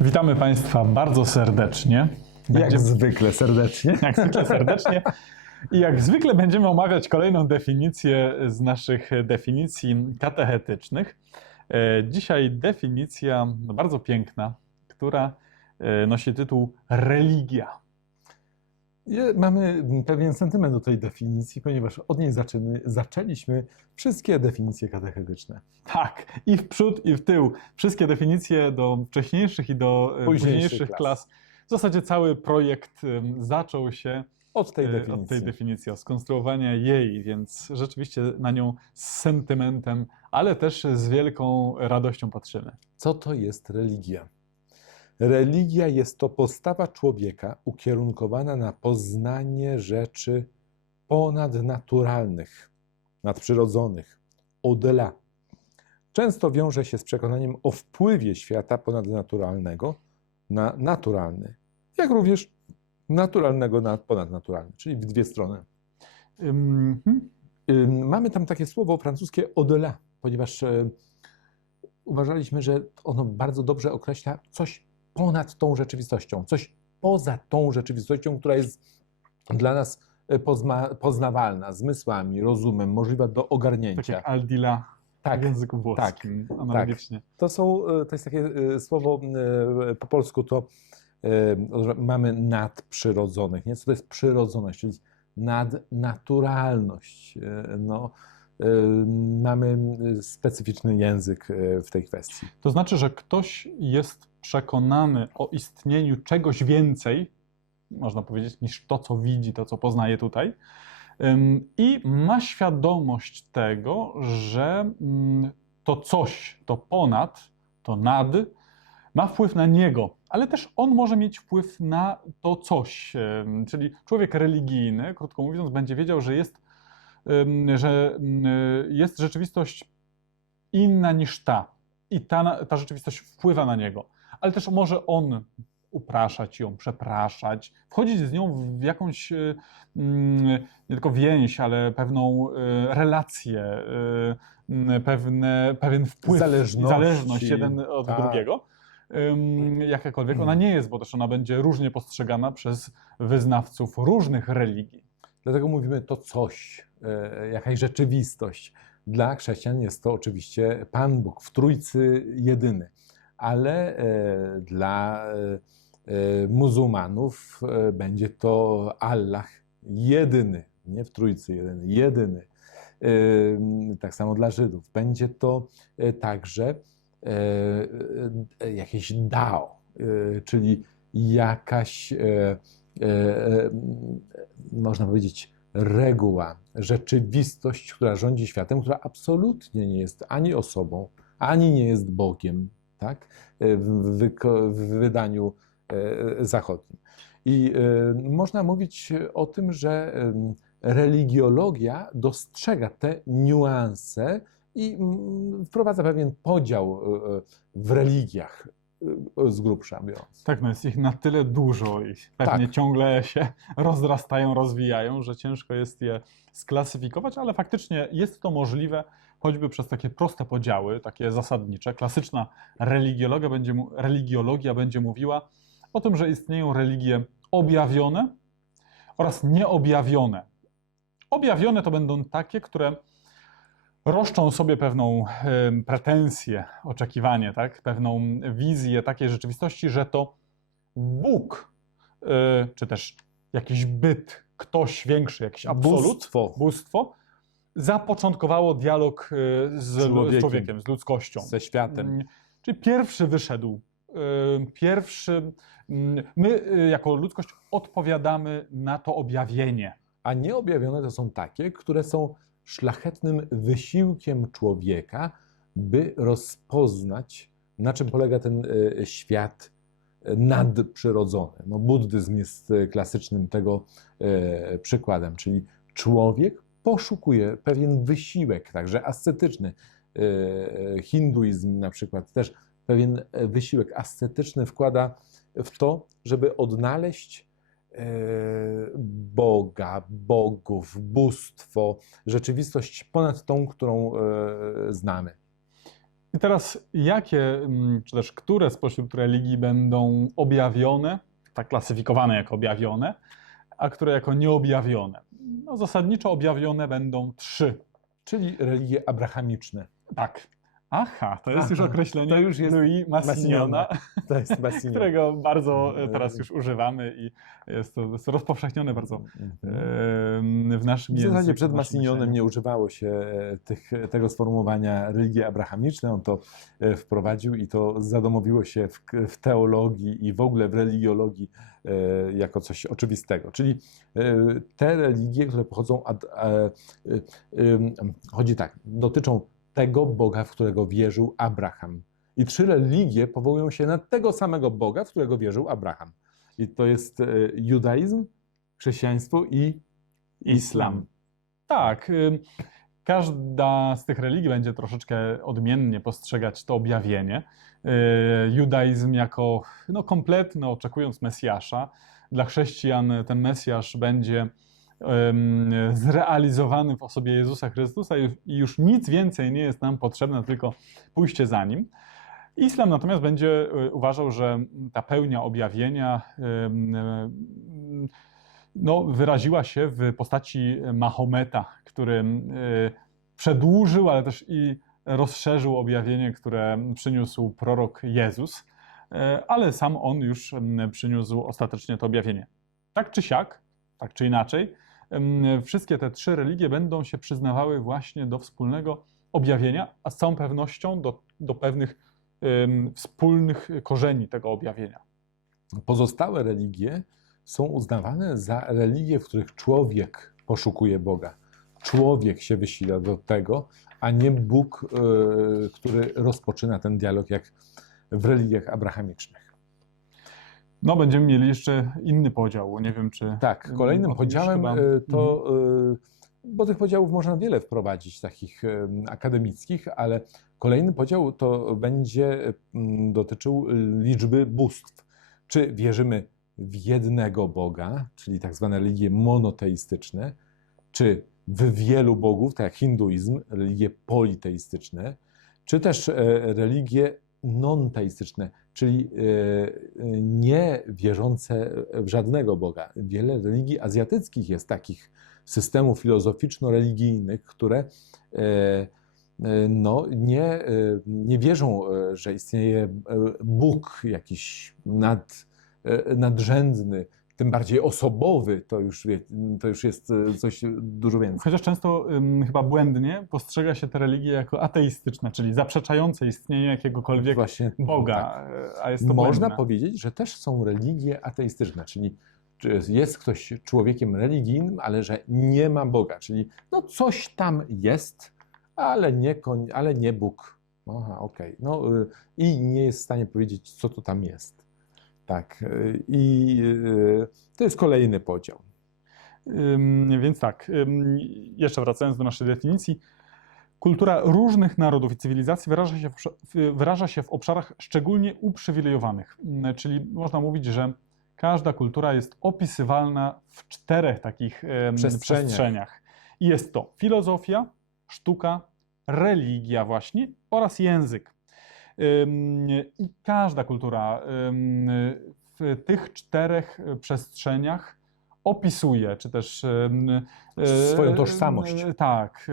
Witamy Państwa bardzo serdecznie. Jak Będziemy- zwykle serdecznie. jak zwykle serdecznie. I jak zwykle będziemy omawiać kolejną definicję z naszych definicji katechetycznych. E, Dzisiaj definicja no, bardzo piękna, która e, nosi tytuł religia. Mamy pewien sentyment do tej definicji, ponieważ od niej zaczyny, zaczęliśmy wszystkie definicje katechetyczne. Tak, i w przód, i w tył. Wszystkie definicje do wcześniejszych i do e, Późniejszych późniejszych klas. klas. W zasadzie cały projekt zaczął się Od tej definicji. od tej definicji, od skonstruowania jej, więc rzeczywiście na nią z sentymentem, ale też z wielką radością patrzymy. Co to jest religia? Religia jest to postawa człowieka ukierunkowana na poznanie rzeczy ponadnaturalnych, nadprzyrodzonych, odela. Często wiąże się z przekonaniem o wpływie świata ponadnaturalnego na naturalny, jak również naturalnego na ponadnaturalny, czyli w dwie strony. Mhm. Mamy tam takie słowo francuskie au-delà, ponieważ e, uważaliśmy, że ono bardzo dobrze określa coś ponad tą rzeczywistością, coś poza tą rzeczywistością, która jest dla nas e, pozma, poznawalna, zmysłami, rozumem, możliwa do Tak ogarnięcia. jak Aldila Tak, w języku włoskim, analogicznie. To, są, e, to jest takie e, słowo po polsku, to mamy nadprzyrodzonych. Nie? Co to jest przyrodzoność, czyli nadnaturalność. No, mamy specyficzny język w tej kwestii. To znaczy, że ktoś jest przekonany o istnieniu czegoś więcej, można powiedzieć, niż to, co widzi, to, co poznaje tutaj, i ma świadomość tego, że mm, to coś, to ponad, to nad, ma wpływ na niego, ale też on może mieć wpływ na to coś. Czyli człowiek religijny, krótko mówiąc, będzie wiedział, że jest, że jest rzeczywistość inna niż ta. I ta, ta rzeczywistość wpływa na niego. Ale też może on upraszać ją, przepraszać, wchodzić z nią w jakąś y, mm, nie tylko więź, ale pewną y, relację, y, mm, pewne, pewien wpływ, Zależności. zależność jeden od Tak. drugiego. Jakakolwiek ona nie jest, bo też ona będzie różnie postrzegana przez wyznawców różnych religii. Dlatego mówimy to coś, jakaś rzeczywistość. Dla chrześcijan jest to oczywiście Pan Bóg w Trójcy jedyny, ale e, dla e, e, muzułmanów będzie to Allah jedyny, nie w Trójcy jedyny, jedyny. Tak samo dla Żydów. Będzie to także jakieś Dao, czyli jakaś można powiedzieć, reguła, rzeczywistość, która rządzi światem, która absolutnie nie jest ani osobą, ani nie jest Bogiem, tak? w, wyko- w wydaniu e, zachodnim. I e, można mówić o tym, że religiologia dostrzega te niuanse i wprowadza pewien podział e, e, w religiach e, z grubsza biorąc. Tak, no jest ich na tyle dużo i pewnie Tak. ciągle się rozrastają, rozwijają, że ciężko jest je sklasyfikować, ale faktycznie jest to możliwe choćby przez takie proste podziały, takie zasadnicze. Klasyczna religiologia będzie, religiologia będzie mówiła o tym, że istnieją religie objawione oraz nieobjawione. Objawione to będą takie, które roszczą sobie pewną pretensję, oczekiwanie, tak? pewną wizję takiej rzeczywistości, że to Bóg, y, czy też jakiś byt, ktoś większy, jakiś absolut, Bóstwo. bóstwo, zapoczątkowało dialog y, z, z Człowiekiem. człowiekiem, z ludzkością. Ze światem. Mm, Czyli pierwszy wyszedł, y, pierwszy. mm, My, y, jako ludzkość, odpowiadamy na to objawienie. A nieobjawione to są takie, które są szlachetnym wysiłkiem człowieka, by rozpoznać, na czym polega ten świat nadprzyrodzony. No, buddyzm jest klasycznym tego przykładem, czyli człowiek poszukuje pewien wysiłek, także ascetyczny. E, e, Hinduizm na przykład też pewien e, wysiłek ascetyczny wkłada w to, żeby odnaleźć Boga, bogów, bóstwo, rzeczywistość ponad tą, którą znamy. I teraz jakie, mm, czy też które spośród religii będą objawione, tak klasyfikowane jako objawione, a które jako nieobjawione? No, zasadniczo objawione będą trzy. Czyli religie abrahamiczne. Tak. Aha, to jest już Aha, określenie to już jest Louis Massignona, To jest Massinio. którego bardzo e, teraz już używamy i jest to jest rozpowszechnione bardzo em, w naszym W języku. zasadzie przed w naszym Massinionem myśleniu. nie używało się e, tych, tego sformułowania religie abrahamiczne. On to e, wprowadził i to zadomowiło się w, w teologii i w ogóle w religiologii jako coś oczywistego. Czyli te religie, które pochodzą od. e, e, em, Chodzi tak, dotyczą tego Boga, w którego wierzył Abraham. I trzy religie powołują się na tego samego Boga, w którego wierzył Abraham. I to jest e, judaizm, chrześcijaństwo i islam. Tak. ym, Każda z tych religii będzie troszeczkę odmiennie postrzegać to objawienie. Yy, Judaizm jako no, kompletny, oczekując Mesjasza. Dla chrześcijan ten Mesjasz będzie zrealizowany w osobie Jezusa Chrystusa i już nic więcej nie jest nam potrzebne, tylko pójście za Nim. Islam natomiast będzie y, uważał, że ta pełnia objawienia ym, no, wyraziła się w postaci Mahometa, który y, przedłużył, ale też i rozszerzył objawienie, które przyniósł prorok Jezus, ale sam on już przyniósł ostatecznie to objawienie. Tak czy siak, tak czy inaczej, wszystkie te trzy religie będą się przyznawały właśnie do wspólnego objawienia, a z całą pewnością do, do pewnych wspólnych korzeni tego objawienia. Pozostałe religie są uznawane za religie, w których człowiek poszukuje Boga. Człowiek się wysila do tego, a nie Bóg, e, który rozpoczyna ten dialog, jak w religiach abrahamicznych. No, będziemy mieli jeszcze inny podział. Nie wiem, czy. Tak, kolejnym podziałem e, to, e, bo tych podziałów można wiele wprowadzić, takich e, akademickich, ale kolejny podział to będzie dotyczył liczby bóstw. Czy wierzymy w jednego Boga, czyli tak zwane religie monoteistyczne, czy w wielu bogów, tak jak hinduizm, religie politeistyczne, czy też religie non-teistyczne, czyli e, nie wierzące w żadnego Boga. Wiele religii azjatyckich jest takich systemów filozoficzno-religijnych, które e, e, no, nie, nie wierzą, że istnieje Bóg jakiś nad, nadrzędny, tym bardziej osobowy, to już, to już jest e, coś dużo więcej. Chociaż często ym, chyba błędnie postrzega się te religie jako ateistyczne, czyli zaprzeczające istnienie jakiegokolwiek Właśnie Boga, tak. e, a jest to Można błędne. powiedzieć, że też są religie ateistyczne, czyli czy jest ktoś człowiekiem religijnym, ale że nie ma Boga, czyli no coś tam jest, ale nie, koń, ale nie Bóg. Aha, okej. No, y, I nie jest w stanie powiedzieć, co to tam jest. Tak. y, I y, to jest kolejny podział. Więc tak, jeszcze wracając do naszej definicji, kultura różnych narodów i cywilizacji wyraża się w, wyraża się w obszarach szczególnie uprzywilejowanych. Ym, Czyli można mówić, że każda kultura jest opisywalna w czterech takich Przestrzeniach. przestrzeniach. I jest to filozofia, sztuka, religia właśnie oraz język. I każda kultura w tych czterech przestrzeniach opisuje, czy też e, Swoją tożsamość. ym, Tak,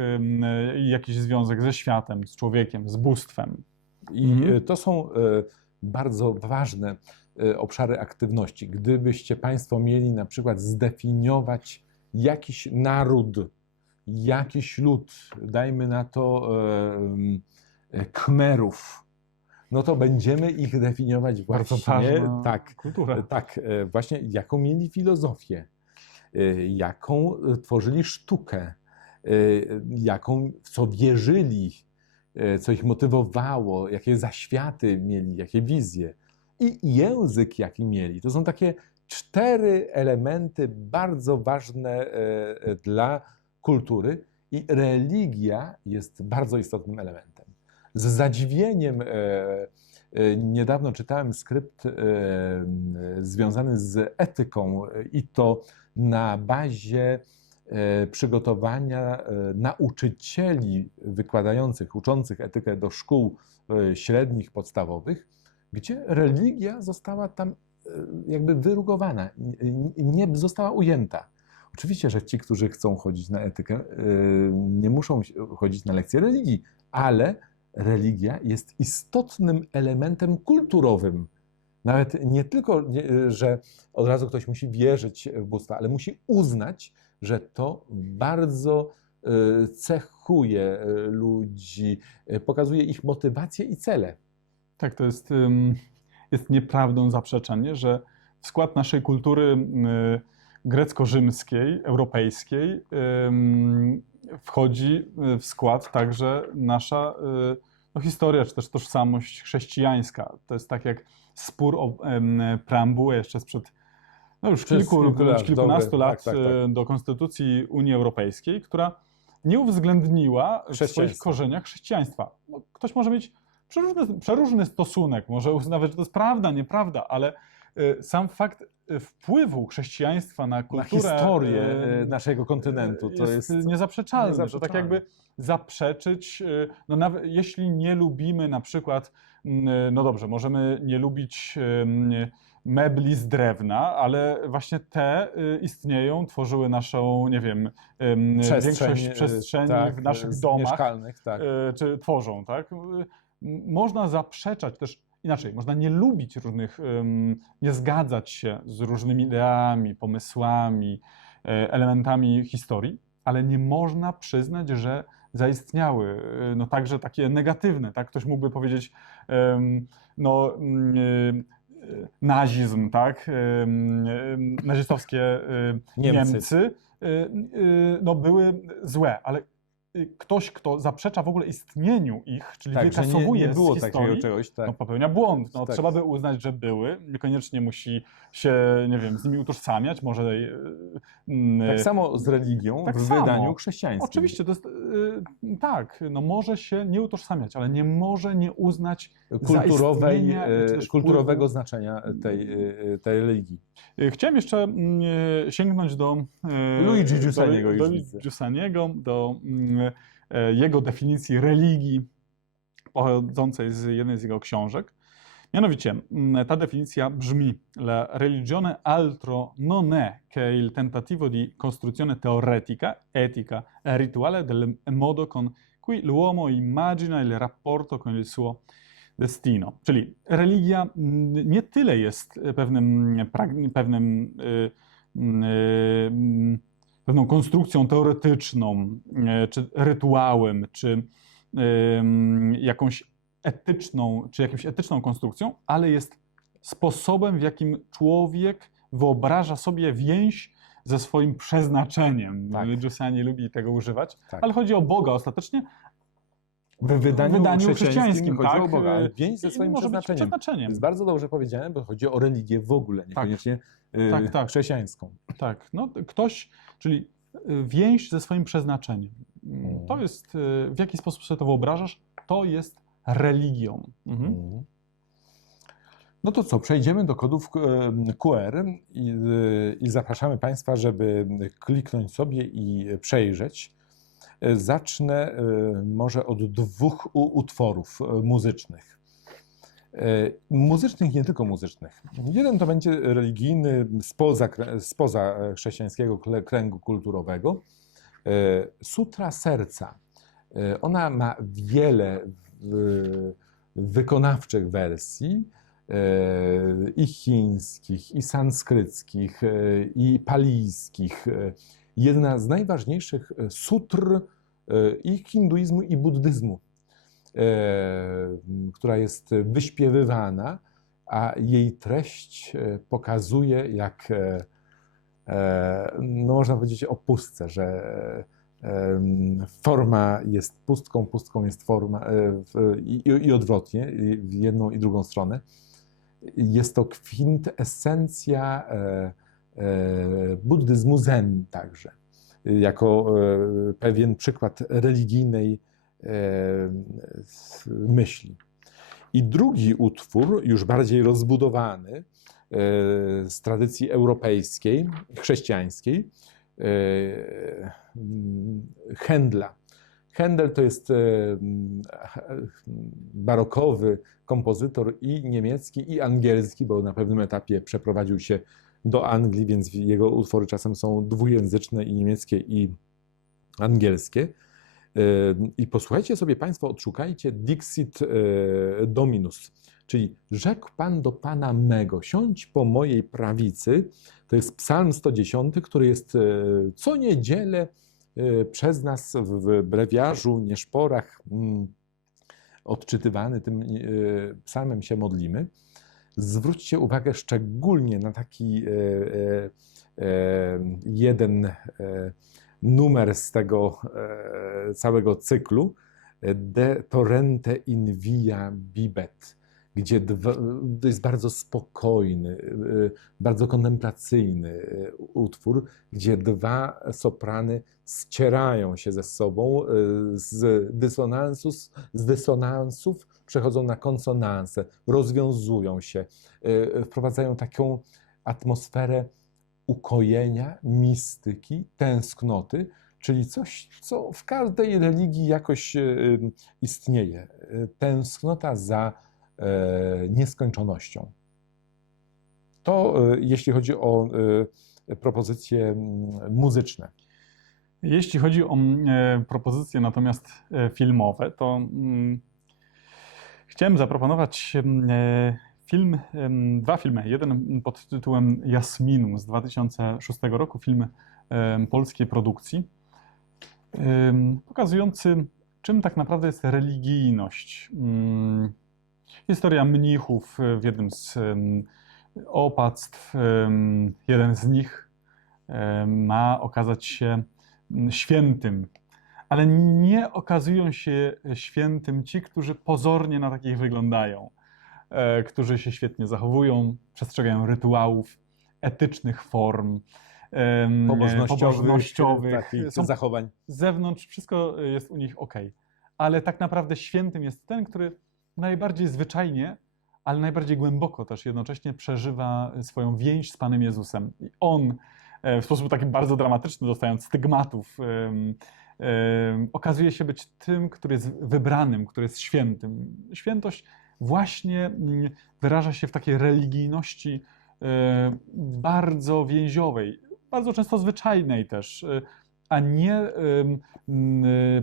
jakiś związek ze światem, z człowiekiem, z bóstwem. I Mhm. e, to są bardzo ważne obszary aktywności. Gdybyście Państwo mieli na przykład zdefiniować jakiś naród, jakiś lud, dajmy na to em, Khmerów, no to będziemy ich definiować Bardzo właśnie ważna tak, kultura. tak, e, właśnie jaką mieli filozofię, e, jaką tworzyli sztukę, e, jaką, w co wierzyli, co ich motywowało, jakie zaświaty mieli, jakie wizje i język, jaki mieli. To są takie cztery elementy bardzo ważne dla kultury i religia jest bardzo istotnym elementem. Z zadziwieniem e, e, niedawno czytałem skrypt e, związany z etyką i to na bazie przygotowania nauczycieli wykładających, uczących etykę do szkół średnich, podstawowych, gdzie religia została tam jakby wyrugowana, nie została ujęta. Oczywiście, że ci, którzy chcą chodzić na etykę, nie muszą chodzić na lekcje religii, ale religia jest istotnym elementem kulturowym. Nawet nie tylko, że od razu ktoś musi wierzyć w bóstwa, ale musi uznać, że to bardzo e, cechuje e, ludzi, e, pokazuje ich motywacje i cele. Tak, to jest, jest nieprawdą zaprzeczenie, że w skład naszej kultury y, grecko-rzymskiej, europejskiej wchodzi y, w skład także nasza y, no, historia, czy też tożsamość chrześcijańska. To jest tak jak spór o preambułę jeszcze sprzed no już Przez kilku, kilkunastu dobre, lat tak, tak, tak. y, do Konstytucji Unii Europejskiej, która nie uwzględniła w swoich korzeniach chrześcijaństwa. No, ktoś może mieć przeróżny, przeróżny stosunek, może uznawać, że to jest prawda, nieprawda, ale sam fakt y, wpływu chrześcijaństwa na Na kulturę historię y, naszego kontynentu. To jest, niezaprzeczalne, że tak jakby zaprzeczyć, y, no nawet jeśli nie lubimy na przykład, mm, no dobrze, możemy nie lubić mebli z drewna, ale właśnie te y, istnieją, tworzyły naszą, nie wiem, ym, większość przestrzeni tak, w naszych domach. Tak. y, czy tworzą, tak? Y, Można zaprzeczać też, inaczej, można nie lubić różnych, nie zgadzać się z różnymi ideami, pomysłami, e, elementami historii, ale nie można przyznać, że zaistniały, y, no także takie negatywne, tak? Ktoś mógłby powiedzieć, no mm, y, nazizm, tak? Nazistowskie Niemcy. Niemcy, no były złe, ale ktoś, kto zaprzecza w ogóle istnieniu ich, czyli Tak, że nie, wykasowuje nie było z takiego historii, czegoś. Tak. no, popełnia błąd. No, Tak. Trzeba by uznać, że były. Niekoniecznie musi się, nie wiem, z nimi utożsamiać. Może. y, y, tak samo z religią tak w samo. wydaniu chrześcijańskim. Oczywiście, to jest. y, tak, no może się nie utożsamiać, ale nie może nie uznać. kulturowej, też kulturowego znaczenia tej, e, tej religii. Y, Chciałem jeszcze mm, y, sięgnąć do. y, Luigi do- Giussaniego Do widzę. Giussaniego, do mm, e, jego definicji religii pochodzącej z jednej z jego książek. Mianowicie, mm, ta definicja brzmi: La religione altro non è che il tentativo di costruzione teoretica, etica e rituale del modo con cui l'uomo immagina il rapporto con il suo destino. Czyli religia mm, nie tyle jest pewnym, prag- pewnym y, y, mm, pewną konstrukcją teoretyczną, y, czy rytuałem, czy jakąś etyczną, czy jakąś etyczną konstrukcją, ale jest sposobem, w jakim człowiek wyobraża sobie więź ze swoim przeznaczeniem. Tak. Giussani lubi tego używać, Tak. ale chodzi o Boga ostatecznie. W wydaniu, wydaniu chrześcijańskim chrześcijańskim, chodzi tak. o Boga, ale więź ze swoim przeznaczeniem. przeznaczeniem. Jest bardzo dobrze powiedziane, bo chodzi o religię w ogóle, niekoniecznie e, Tak, tak. chrześcijańską. Tak, no ktoś, czyli y, więź ze swoim przeznaczeniem. Mm, Mm. To jest, y, w jaki sposób sobie to wyobrażasz, to jest religią. Mhm. Mhm. No to co, przejdziemy do kodów e, QR i, e, i zapraszamy Państwa, żeby kliknąć sobie i przejrzeć. E, Zacznę e, może od dwóch utworów e, muzycznych. Muzycznych, nie tylko muzycznych. Jeden to będzie religijny, spoza, spoza chrześcijańskiego kręgu kulturowego. Sutra Serca. Ona ma wiele wykonawczych wersji i chińskich, i sanskryckich, i palijskich. Jedna z najważniejszych e, sutr e, i hinduizmu, i buddyzmu, e, która jest wyśpiewywana, a jej treść pokazuje, jak no można powiedzieć o pustce, że forma jest pustką, pustką jest forma i, odwrotnie, w jedną i drugą stronę. Jest to kwintesencja e, e, buddyzmu zen także, jako e, pewien przykład religijnej e, myśli. I drugi utwór, już bardziej rozbudowany, e, z tradycji europejskiej, chrześcijańskiej, Händla. Händel to jest e, barokowy kompozytor i niemiecki, i angielski, bo na pewnym etapie przeprowadził się do Anglii, więc jego utwory czasem są dwujęzyczne i niemieckie, i angielskie. I posłuchajcie sobie Państwo, odszukajcie Dixit e, Dominus, czyli rzekł Pan do Pana mego, siądź po mojej prawicy. To jest Psalm 110, który jest e, co niedzielę e, przez nas w brewiarzu, nieszporach mm, odczytywany. Tym psalmem się modlimy. Zwróćcie uwagę szczególnie na taki e, e, e, jeden numer z tego całego cyklu, De torrente in via bibet, gdzie to jest bardzo spokojny, e, bardzo kontemplacyjny e, utwór, gdzie dwa soprany ścierają się ze sobą, e, z, dysonansus, z dysonansów przechodzą na konsonanse, rozwiązują się, wprowadzają taką atmosferę ukojenia, mistyki, tęsknoty, czyli coś, co w każdej religii jakoś istnieje. Tęsknota za nieskończonością. To e, jeśli chodzi o e, propozycje muzyczne. Jeśli chodzi o e, propozycje natomiast e, filmowe, to chciałem zaproponować e, film, dwa filmy. Jeden pod tytułem Jasminum z 2006 roku, film polskiej produkcji, pokazujący, czym tak naprawdę jest religijność. Historia mnichów e, w jednym z opactw. Jeden z nich em, ma okazać się mm, świętym, ale nie okazują się świętym ci, którzy pozornie na takich wyglądają, e, którzy się świetnie zachowują, przestrzegają rytuałów, etycznych form, Pobożnościowych, pobożnościowych. takich Są zachowań. z zewnątrz wszystko jest u nich ok. Ale tak naprawdę świętym jest ten, który najbardziej zwyczajnie, ale najbardziej głęboko też jednocześnie przeżywa swoją więź z Panem Jezusem. I on e, w sposób taki bardzo dramatyczny, dostając stygmatów, okazuje się być tym, który jest wybranym, który jest świętym. Świętość właśnie mm, wyraża się w takiej religijności e, bardzo więziowej, bardzo często zwyczajnej też, e, a nie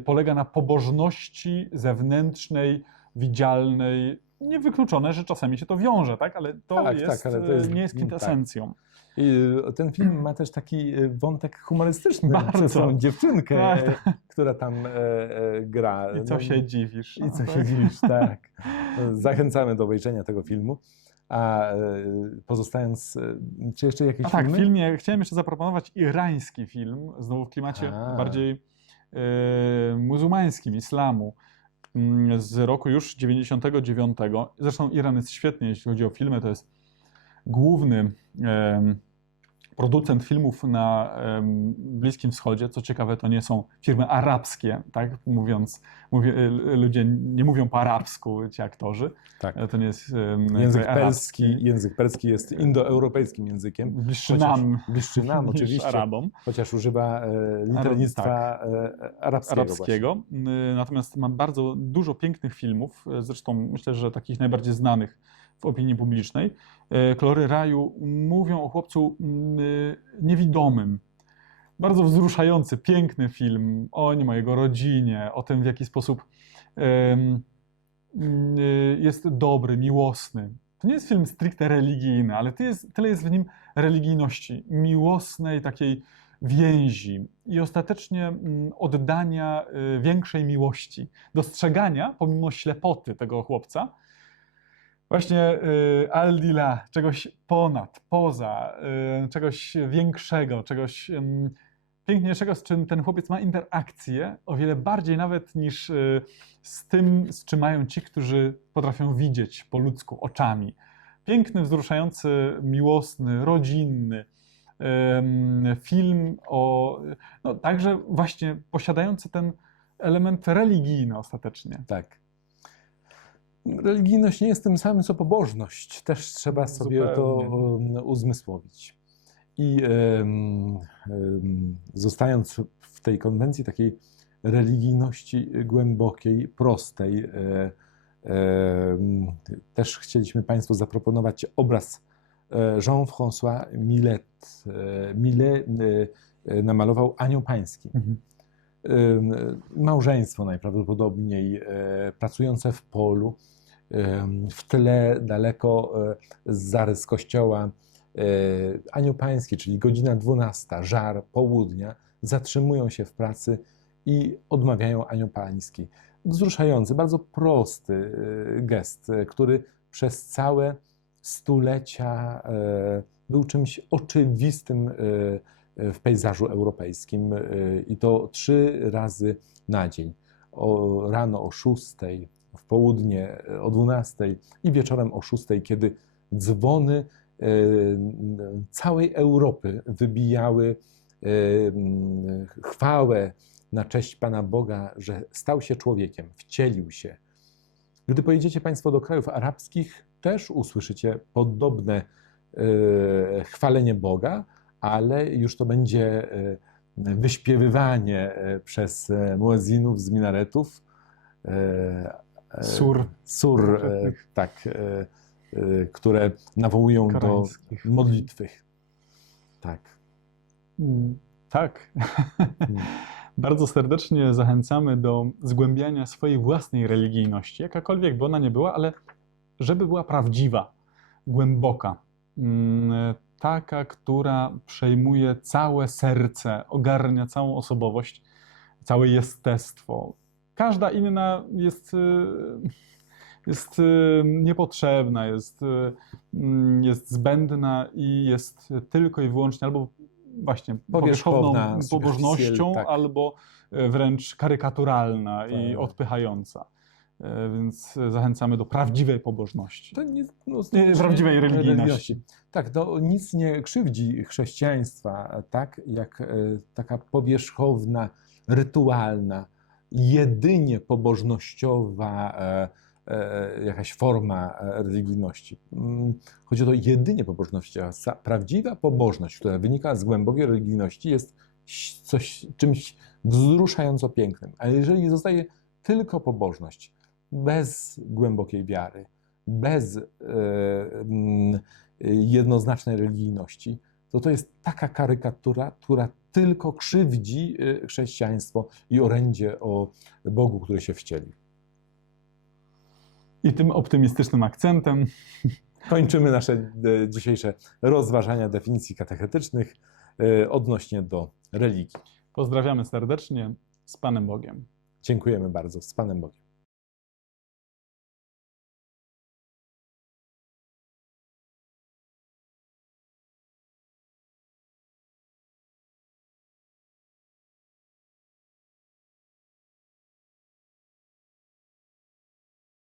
polega na pobożności zewnętrznej, widzialnej. Niewykluczone, że czasami się to wiąże, tak? ale to, Tak, jest, tak, ale to jest- nie jest tak. kwintesencją. I y, ten film ma też taki y, wątek humorystyczny Bardzo. przez tą dziewczynkę, Tak, e, która tam e, e, gra. I co No, się dziwisz? I co tak? się dziwisz, tak. Zachęcamy do obejrzenia tego filmu. A e, pozostając, e, czy jeszcze jakieś A tak, filmy? filmie chciałem jeszcze zaproponować irański film, znowu w klimacie A. bardziej e, muzułmańskim, islamu, z roku już 99. Zresztą Iran jest świetny, jeśli chodzi o filmy, to jest główny producent filmów na Bliskim Wschodzie. Co ciekawe, to nie są firmy arabskie, tak mówiąc, mówię, e, ludzie nie mówią po arabsku, ci aktorzy. Tak. E, To nie jest Język perski, język perski jest indoeuropejskim językiem, Bliższy nam bliższy nam oczywiście, Arabom. chociaż używa e, liternictwa e, arabskiego. arabskiego. Y, Natomiast ma bardzo dużo pięknych filmów, zresztą myślę, że takich najbardziej znanych w opinii publicznej. Y, Kolory raju mówią o chłopcu y, niewidomym. Bardzo wzruszający, piękny film o nim, o jego rodzinie, o tym, w jaki sposób em, y, jest dobry, miłosny. To nie jest film stricte religijny, ale tyle jest w nim religijności, miłosnej takiej więzi i ostatecznie mm, oddania większej miłości, dostrzegania pomimo ślepoty tego chłopca, właśnie y, al-dila, czegoś ponad, poza, y, czegoś większego, czegoś ym, piękniejszego, z czym ten chłopiec ma interakcję, o wiele bardziej nawet niż y, z tym, z czym mają ci, którzy potrafią widzieć po ludzku oczami. Piękny, wzruszający, miłosny, rodzinny, film o, no, także właśnie posiadający ten element religijny ostatecznie. Tak. Religijność nie jest tym samym co pobożność. Też trzeba sobie to Zupełnie. um, uzmysłowić. I zostając w tej konwencji takiej religijności głębokiej, prostej, e, też chcieliśmy Państwu zaproponować obraz e, Jean-François Millet. E, Millet namalował Anioł Pański. Mhm. Ym, Małżeństwo najprawdopodobniej e, pracujące w polu, w tle daleko e, zarys kościoła Anioł Pański, czyli godzina 12, żar południa, zatrzymują się w pracy i odmawiają Anioł Pański. Wzruszający, bardzo prosty gest, który przez całe stulecia był czymś oczywistym w pejzażu europejskim e, i to trzy razy na dzień. O, rano o 6, w południe e, o 12 i wieczorem o 6, kiedy dzwony e, całej Europy wybijały chwałę na cześć Pana Boga, że stał się człowiekiem, wcielił się. Gdy pojedziecie Państwo do krajów arabskich, też usłyszycie podobne chwalenie Boga, ale już to będzie e, wyśpiewywanie e, przez e, muezinów z minaretów. Sur. Sur, tak, które nawołują do modlitwy. Tak. Mm, Tak. Mm. Bardzo serdecznie zachęcamy do zgłębiania swojej własnej religijności, jakakolwiek by ona nie była, ale żeby była prawdziwa, głęboka, mm, taka, która przejmuje całe serce, ogarnia całą osobowość, całe jestestwo. Każda inna jest, y, jest y, niepotrzebna, jest, y, mm, jest zbędna i jest tylko i wyłącznie albo właśnie powierzchowną pobożnością, tak. albo wręcz karykaturalna i Tak. odpychająca. E, Więc zachęcamy do prawdziwej pobożności. To nie, no, Nie, prawdziwej religijności. Tak, to nic nie krzywdzi chrześcijaństwa, tak jak e, taka powierzchowna, rytualna, jedynie pobożnościowa e, jakaś forma religijności. Mm, Chodzi o to jedynie pobożnościowa. Sa- Prawdziwa pobożność, która wynika z głębokiej religijności, jest coś, czymś wzruszająco pięknym. Ale jeżeli zostaje tylko pobożność, bez głębokiej wiary, bez e, mm, jednoznacznej religijności, to to jest taka karykatura, która tylko krzywdzi e, chrześcijaństwo i orędzie o Bogu, który się wcielił. I tym optymistycznym akcentem Kończymy nasze e, dzisiejsze rozważania definicji katechetycznych odnośnie do religii. pozdrawiamy serdecznie z Panem Bogiem. Dziękujemy bardzo. Z Panem Bogiem.